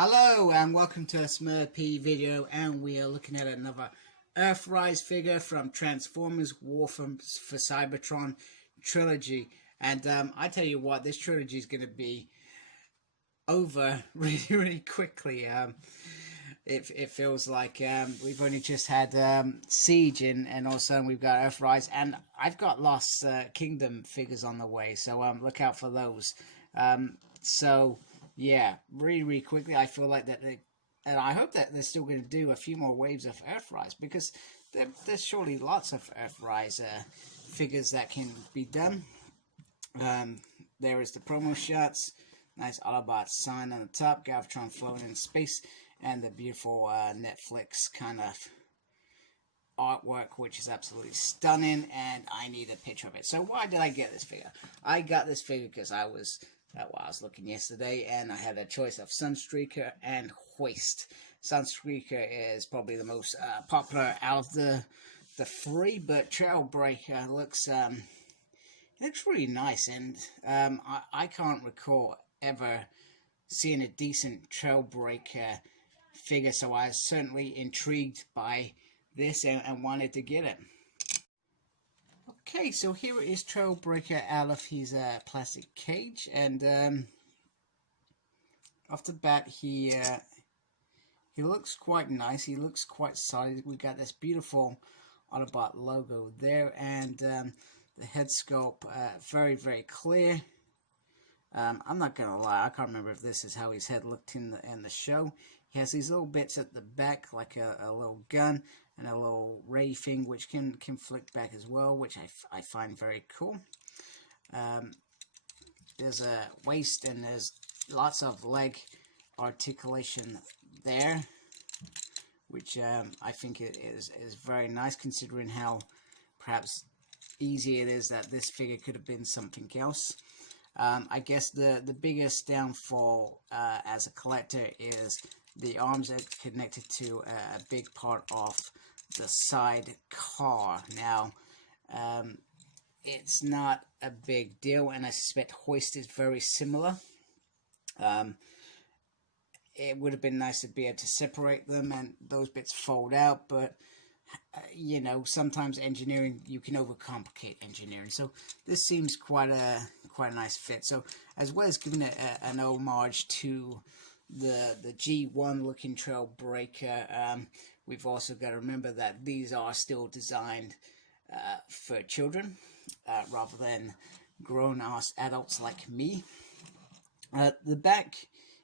Hello and welcome to a Smurpy video, and we are looking at another Earthrise figure from Transformers War for Cybertron Trilogy. And I tell you what, this trilogy is going to be over really quickly. It feels like we've only just had Siege and all of a sudden we've got Earthrise, and I've got Lost Kingdom figures on the way, so look out for those. Yeah, really quickly, I feel like that and I hope that they're still going to do a few more waves of Earthrise, because there's surely lots of Earthrise figures that can be done. There is the promo shots, nice Autobot sign on the top, Cybertron floating in space, and the beautiful Netflix kind of artwork, which is absolutely stunning, and I need a picture of it. So why did I get this figure? I got this figure because I was looking yesterday, and I had a choice of Sunstreaker and Hoist. Sunstreaker is probably the most popular out of the three, but Trailbreaker looks really nice, and I can't recall ever seeing a decent Trailbreaker figure, so I was certainly intrigued by this and wanted to get it. Okay, so here is Trailbreaker out of his plastic cage, and off the bat he looks quite nice. He looks quite solid. We got this beautiful Autobot logo there, and the head sculpt very clear. I'm not gonna lie, I can't remember if this is how his head looked in the show. He has these little bits at the back, like a little gun and a little ray thing, which can flick back as well, which I find very cool. There's a waist, and there's lots of leg articulation there, which I think it is very nice, considering how perhaps easy it is that this figure could have been something else. I guess the biggest downfall as a collector is the arms are connected to a big part of the side car. Now, it's not a big deal, and I suspect Hoist is very similar. It would have been nice to be able to separate them and those bits fold out, but you know, sometimes engineering, you can overcomplicate engineering. So this seems quite a nice fit. So as well as giving it an homage to the G1 looking Trailbreaker, we've also got to remember that these are still designed for children rather than grown-ass adults like me. The back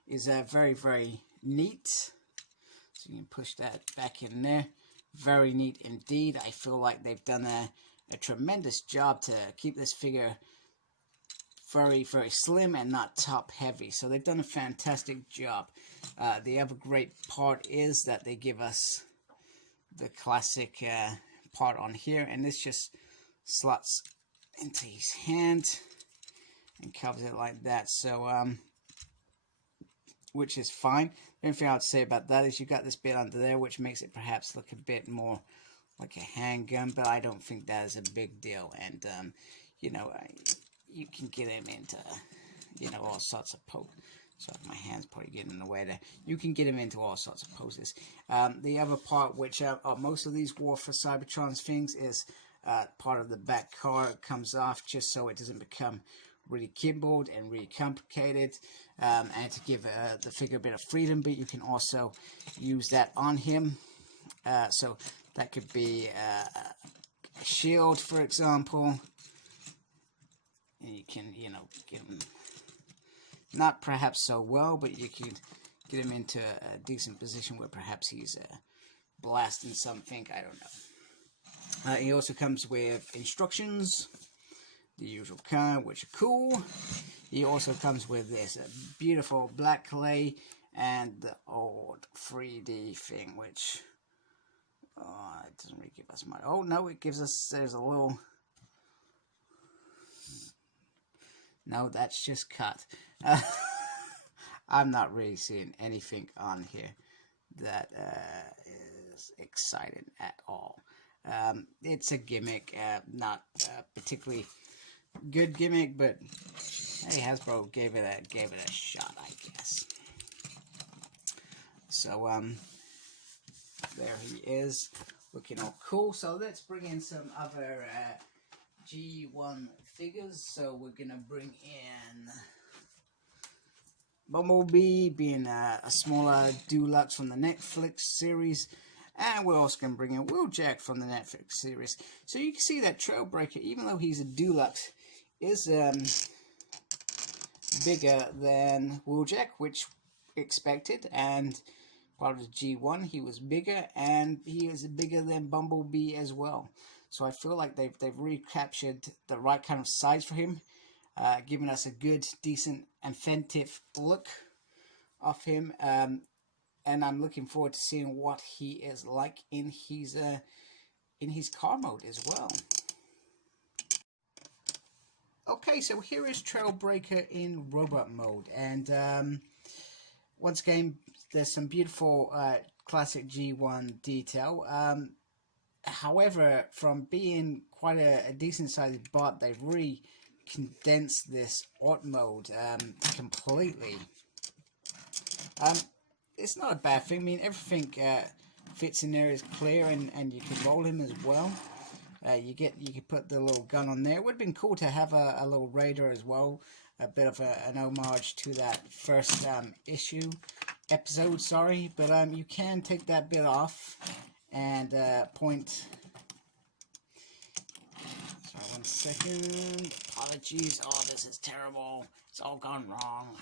is very neat, so you can push that back in there. Very neat indeed. I feel like they've done a tremendous job to keep this figure very slim and not top heavy. So they've done a fantastic job. The other great part is that they give us the classic part on here, and this just slots into his hand and covers it like that. So which is fine. The only thing I would say about that is you got this bit under there, which makes it perhaps look a bit more like a handgun, but I don't think that is a big deal. And you know, you can get him into, you know, all sorts of poses. Sorry, my hand's probably getting in the way there. You can get him into all sorts of poses. The other part, which most of these War for Cybertron's things, is part of the back car comes off just so it doesn't become really keyboard and really complicated, and to give the figure a bit of freedom, but you can also use that on him. So that could be a shield, for example, and you can, you know, get him not perhaps so well, but you can get him into a decent position where perhaps he's blasting something. I don't know. He also comes with instructions, the usual kind, which are cool. He also comes with this beautiful black clay and the old 3D thing, which it doesn't really give us much. Oh no, it gives us, there's a little, no, that's just cut. I'm not really seeing anything on here that is exciting at all. It's a gimmick, not particularly good gimmick, but hey, Hasbro gave it a shot, I guess. So there he is, looking all cool. So let's bring in some other G1 figures. So we're gonna bring in Bumblebee, being a smaller deluxe from the Netflix series. And we're also going to bring in Wheeljack from the Netflix series. So you can see that Trailbreaker, even though he's a deluxe, is bigger than Wheeljack, which expected. And part of the G1, he was bigger, and he is bigger than Bumblebee as well. So I feel like they've recaptured the right kind of size for him, giving us a good, decent, inventive look of him. And I'm looking forward to seeing what he is like in his car mode as well. Okay, so here is Trailbreaker in robot mode, and once again, there's some beautiful classic G1 detail. However, from being quite a decent sized bot, they've really condensed this auto mode completely. It's not a bad thing. I mean, everything fits in there, is clear, and you can roll him as well. You can put the little gun on there. It would have been cool to have a little radar as well, a bit of an homage to that first episode. Sorry, but you can take that bit off and point. Sorry, 1 second. Apologies. Oh, this is terrible. It's all gone wrong.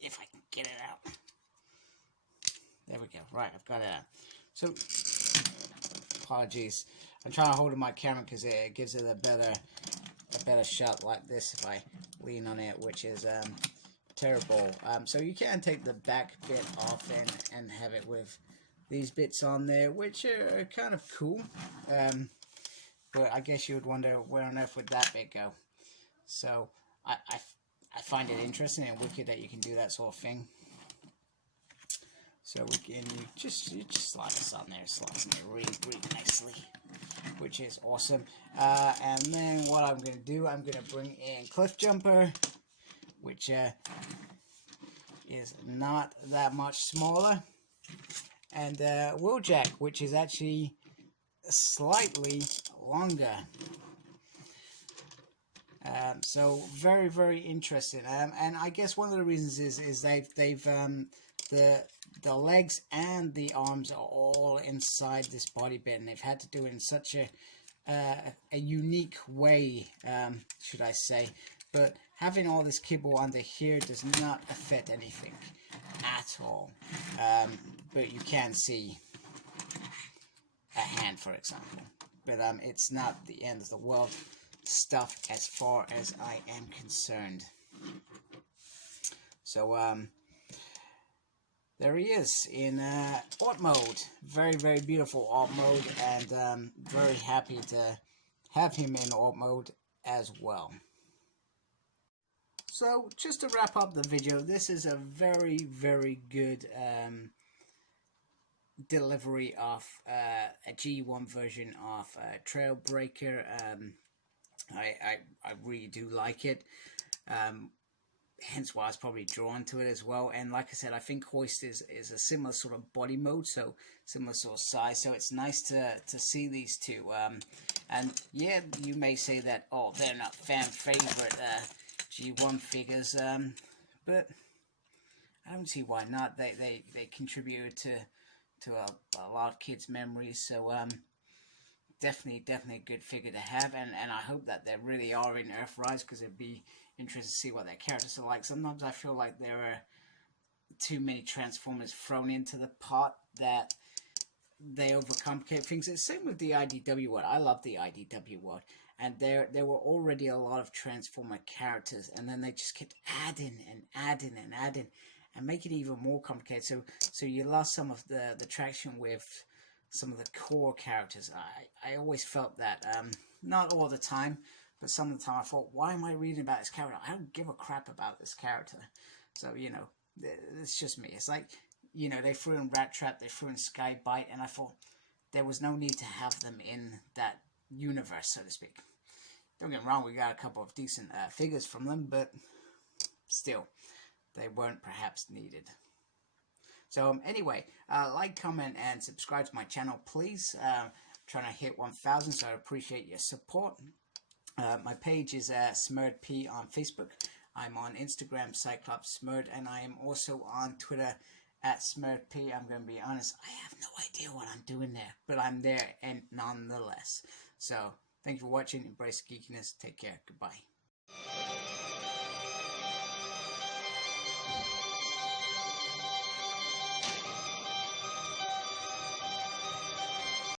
If I can get it out. There we go. Right, I've got it out. So, apologies. I'm trying to hold in my camera because it gives it a better shot like this if I lean on it, which is terrible. So you can take the back bit off and have it with these bits on there, which are kind of cool. But I guess you would wonder, where on earth would that bit go? So I find it interesting and wicked that you can do that sort of thing. So we can just slide this on there, slides in there really nicely, which is awesome. And then what I'm going to do, I'm going to bring in Cliff Jumper, which is not that much smaller, and Wheeljack, which is actually slightly longer. So very interesting, and I guess one of the reasons is they've the legs and the arms are all inside this body bit, and they've had to do it in such a unique way, should I say. But having all this kibble under here does not affect anything at all. But you can see a hand, for example. But it's not the end of the world stuff as far as I am concerned. So there he is in auto mode. Very beautiful auto mode, and very happy to have him in auto mode as well. So just to wrap up the video, this is a very good delivery of a G1 version of Trailbreaker. I really do like it, hence why I was probably drawn to it as well. And like I said, I think Hoist is a similar sort of body mode, so similar sort of size, so it's nice to see these two. And yeah, you may say that, oh, they're not fan favorite G1 figures, but I don't see why not. They contributed to a lot of kids' memories, so definitely a good figure to have, and I hope that they really are in Earthrise, because it'd be interesting to see what their characters are like. Sometimes I feel like there are too many Transformers thrown into the pot that they overcomplicate things. It's the same with the IDW world. I love the IDW world, and there were already a lot of Transformer characters, and then they just kept adding and make it even more complicated. So you lost some of the traction with some of the core characters. I always felt that, not all the time, but some of the time I thought, why am I reading about this character? I don't give a crap about this character. So, you know, it's just me. It's like, you know, they threw in Rat Trap, they threw in Skybite, and I thought there was no need to have them in that universe, so to speak. Don't get me wrong, we got a couple of decent figures from them, but still, they weren't perhaps needed. So anyway, like, comment, and subscribe to my channel, please. Trying to hit 1,000, so I appreciate your support. My page is SmurredP on Facebook. I'm on Instagram, Cyclops Smurred, and I am also on Twitter at SmurredP. I'm going to be honest, I have no idea what I'm doing there, but I'm there and nonetheless. So, thank you for watching. Embrace geekiness. Take care. Goodbye.